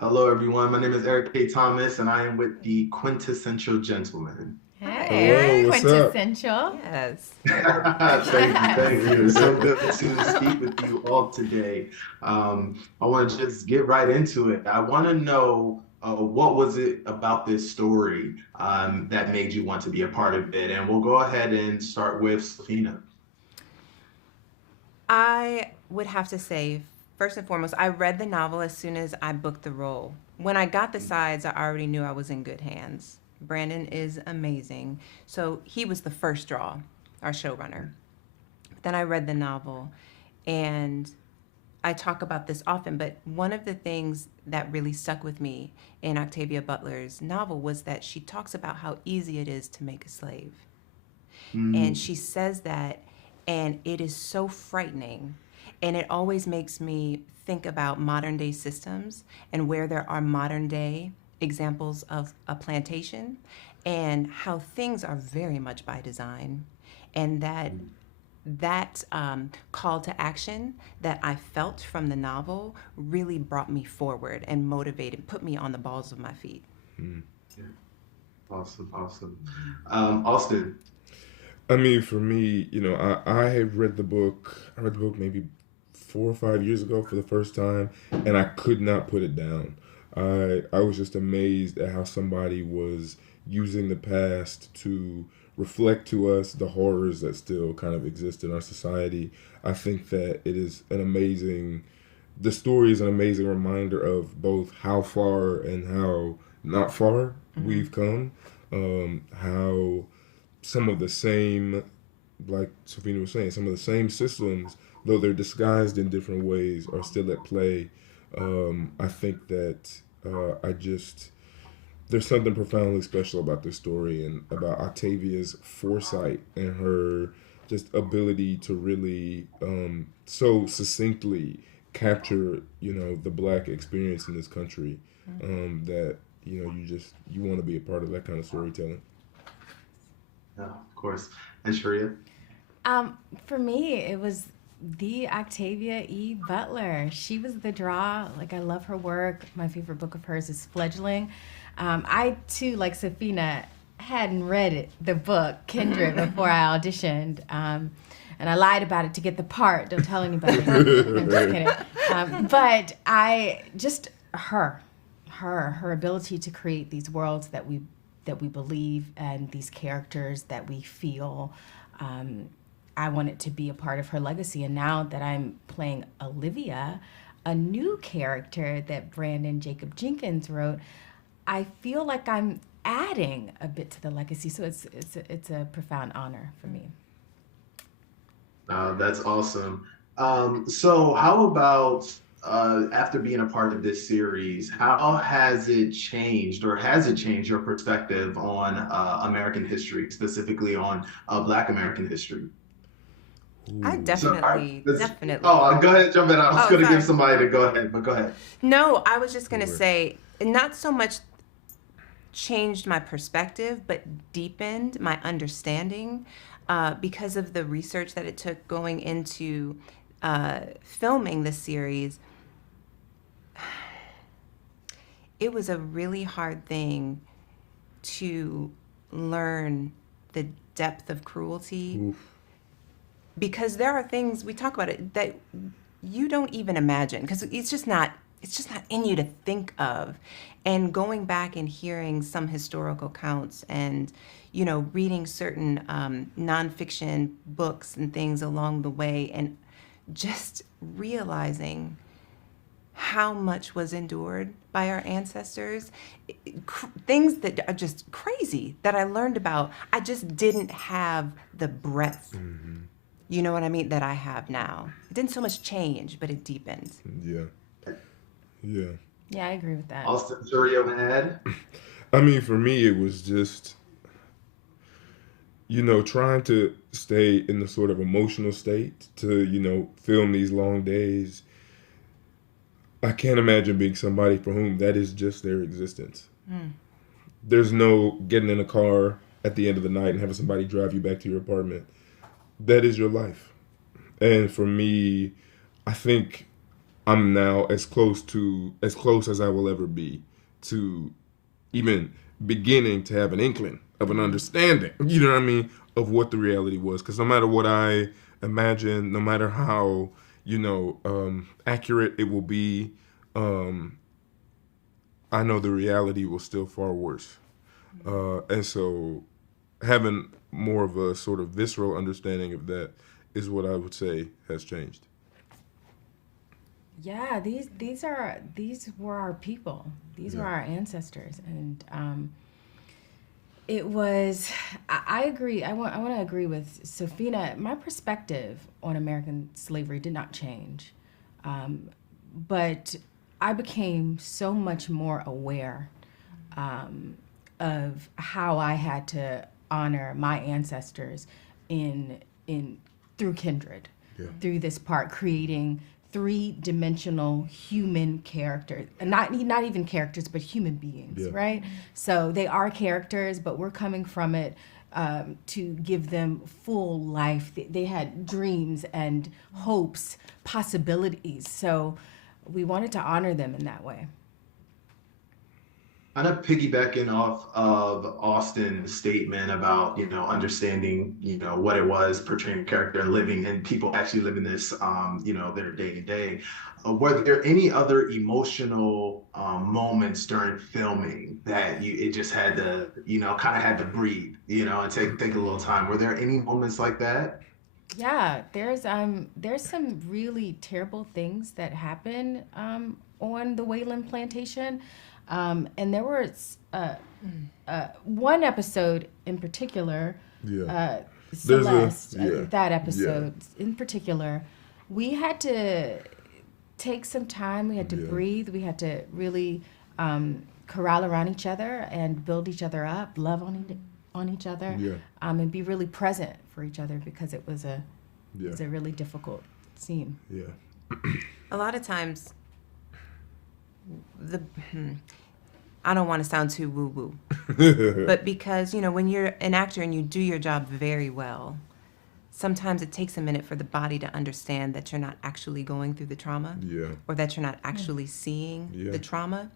Hello, everyone. My name is Eric K. Thomas, and I am with the Quintessential Gentleman. Hey, Hello, Eric. what's up? Quintessential. Yes. Thank you, Yes. thank you. It's so good to speak with you all today. I want to just get right into it. I want to know what was it about this story that made you want to be a part of it? And we'll go ahead and start with Sophina. I would have to say, first and foremost, I read the novel as soon as I booked the role. When I got the sides, I already knew I was in good hands. Brandon is amazing. So he was the first draw, our showrunner. Then I read the novel, and I talk about this often, but one of the things that really stuck with me in Octavia Butler's novel was that she talks about how easy it is to make a slave. And Mm, she says that, and it is so frightening. And it always makes me think about modern day systems and where there are modern day examples of a plantation and how things are very much by design. And that call to action that I felt from the novel really brought me forward and motivated, put me on the balls of my feet. yeah, awesome, awesome. Austin. I mean, for me, I had read the book. I read the book maybe 4 or 5 years ago for the first time, and I could not put it down. I was just amazed at how somebody was using the past to reflect to us the horrors that still kind of exist in our society. I think that it is an amazing. The story is an amazing reminder of both how far and how not far Mm-hmm. we've come. How some of the same, like Sophina was saying, some of the same systems, though they're disguised in different ways, are still at play. I think that I just there's something profoundly special about this story and about Octavia's foresight and her just ability to really so succinctly capture the black experience in this country, that you want to be a part of that kind of storytelling. Yeah, of course. And Sharia. Um, for me, it was the Octavia E. Butler. She was the draw. Like, I love her work. My favorite book of hers is Fledgling. I, too, like Sophina, hadn't read the book, Kindred, before I auditioned. And I lied about it to get the part. Don't tell anybody. I'm just kidding. But I just her ability to create these worlds that we believe and these characters that we feel. Um, I wanted to be a part of her legacy, and now that I'm playing Olivia, a new character that Brandon Jacob Jenkins wrote, I feel like I'm adding a bit to the legacy. So it's a profound honor for me. That's awesome. So how about after being a part of this series, how has it changed or has it changed your perspective on American history, specifically on Black American history? I Ooh. So, all right, definitely, oh, definitely. go ahead, jump in. I was Oh, going to give sorry. somebody to go ahead, but go ahead. No, I was just going to Sure. say, not so much changed my perspective, but deepened my understanding because of the research that it took going into filming the series. It was a really hard thing to learn the depth of cruelty Oof. because there are things we talk about it that you don't even imagine because it's just not in you to think of. And going back and hearing some historical accounts and reading certain nonfiction books and things along the way and just realizing how much was endured by our ancestors, things that are just crazy that I learned about. I just didn't have the breadth, Hmm. you know what I mean, that I have now. It didn't so much change, but it deepened. Yeah, yeah. Yeah, I agree with that. Austin Curio had. I mean, for me, it was just trying to stay in the sort of emotional state to film these long days. I can't imagine being somebody for whom that is just their existence. Mm. There's no getting in a car at the end of the night and having somebody drive you back to your apartment. That is your life. And for me, I think I'm now as close as I will ever be to even beginning to have an inkling of an understanding, you know what I mean, of what the reality was. Because no matter what I imagine, no matter how, accurate it will be, um, I know the reality was still far worse. And so having more of a sort of visceral understanding of that is what I would say has changed. Yeah, these were our people. These were Yeah. our ancestors, and it was. I agree. I want to agree with Sophina. My perspective on American slavery did not change, um, but I became so much more aware um, of how I had to honor my ancestors in in through Kindred, Yeah. through this part, creating three-dimensional human characters, not even characters, but human beings, Yeah. right? So they are characters, but we're coming from it to give them full life. They had dreams and hopes, possibilities. So we wanted to honor them in that way. Kind of piggybacking off of Austin's statement about, understanding, what it was portraying a character and living and people actually living this, their day to day. Were there any other emotional moments during filming that it just had to, kind of had to breathe, and take a little time? Were there any moments like that? Yeah, there's some really terrible things that happen on the Wayland plantation, and there was one episode in particular, Yeah. There's a Celeste. I yeah. think that Yeah. episode in particular, we had to take some time. We had to Yeah. breathe. We had to really corral around each other and build each other up, love on each other, Yeah. and be really present for each other because it was a Yeah. really difficult scene. Yeah. A lot of times, the I don't want to sound too woo woo, but because when you're an actor and you do your job very well, sometimes it takes a minute for the body to understand that you're not actually going through the trauma, Yeah. or that you're not actually seeing Yeah. the trauma.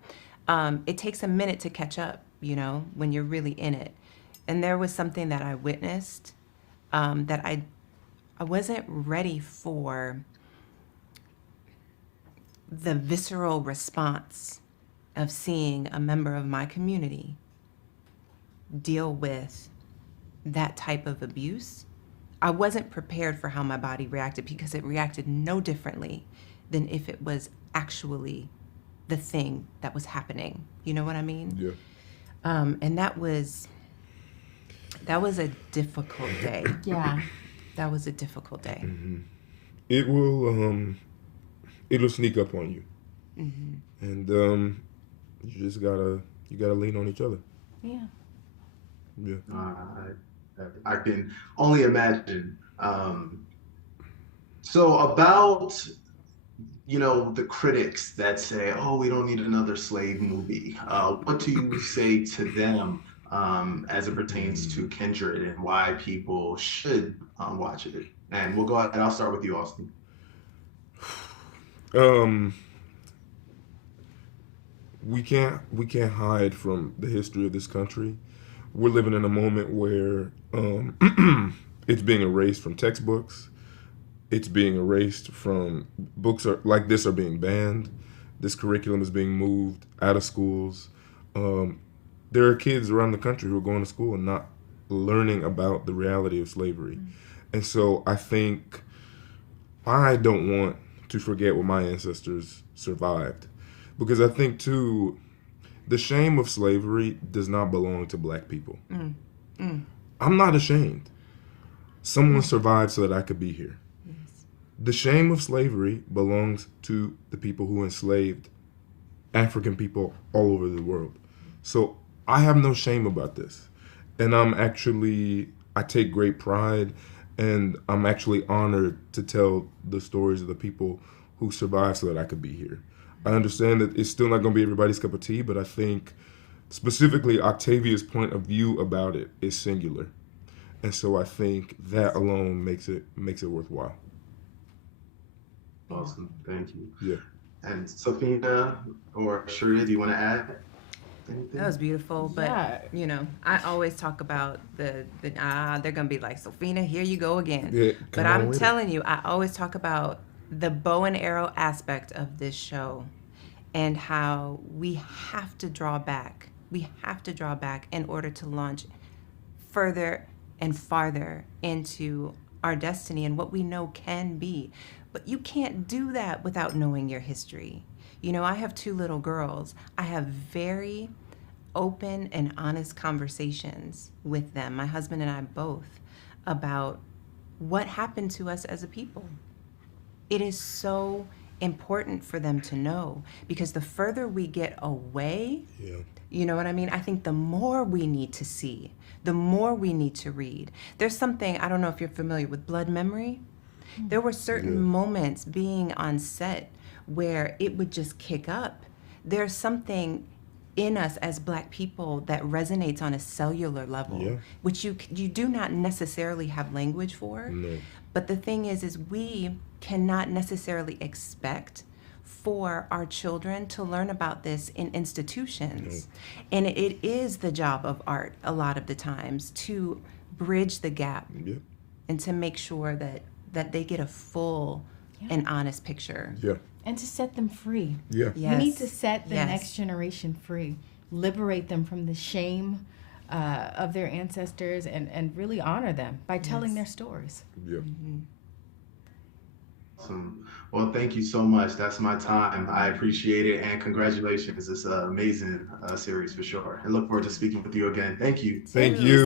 It takes a minute to catch up, when you're really in it. And there was something that I witnessed that I wasn't ready for the visceral response of seeing a member of my community deal with that type of abuse. I wasn't prepared for how my body reacted because it reacted no differently than if it was actually the thing that was happening. You know what I mean? Yeah. And that was a difficult day. Yeah. That was a difficult day. Mm-hmm. It will it'll sneak up on you, Mm-hmm. and you just gotta lean on each other. Yeah. Yeah. I can only imagine. So about the critics that say, "Oh, we don't need another slave movie." What do you say to them as it pertains to Kindred and why people should watch it? And we'll go ahead. I'll start with you, Austin. Um, we can't hide from the history of this country. We're living in a moment where it's being erased from textbooks. It's being erased from books like this are being banned. This curriculum is being moved out of schools. There are kids around the country who are going to school and not learning about the reality of slavery. And so I think I don't want to forget what my ancestors survived. Because I think, too, the shame of slavery does not belong to black people. I'm not ashamed. Someone survived so that I could be here. The shame of slavery belongs to the people who enslaved African people all over the world. So I have no shame about this. And I take great pride, and I'm actually honored to tell the stories of the people who survived so that I could be here. I understand that it's still not going to be everybody's cup of tea, but I think specifically Octavia's point of view about it is singular. And so I think that alone makes it worthwhile. Awesome. Thank you. Yeah. And Sophina or Sharia, do you want to add anything? That was beautiful, but Yeah. you know, I always talk about they're gonna be like, Sophina, here you go again. Yeah, But come on I'm with it. telling you, I always talk about the bow and arrow aspect of this show and how we have to draw back. We have to draw back in order to launch further and farther into our destiny and what we know can be. But you can't do that without knowing your history. You know, I have two little girls. I have very open and honest conversations with them, my husband and I both, about what happened to us as a people. It is so important for them to know because the further we get away, Yeah. you know what I mean? I think the more we need to see, the more we need to read. There's something, I don't know if you're familiar with blood memory. There were certain Yeah. moments being on set where it would just kick up. There's something in us as Black people that resonates on a cellular level, Yeah. which you do not necessarily have language for. No. But the thing is we cannot necessarily expect for our children to learn about this in institutions. And it is the job of art a lot of the times to bridge the gap Yep. and to make sure that they get a full and honest picture. Yeah. And to set them free. Yeah. Yes. We need to set the Yes. next generation free, liberate them from the shame of their ancestors, and really honor them by telling Yes. their stories. Yeah. Awesome. Well, thank you so much. That's my time. I appreciate it. And congratulations. It's an amazing series for sure. And look forward to speaking with you again. Thank you. Thank you.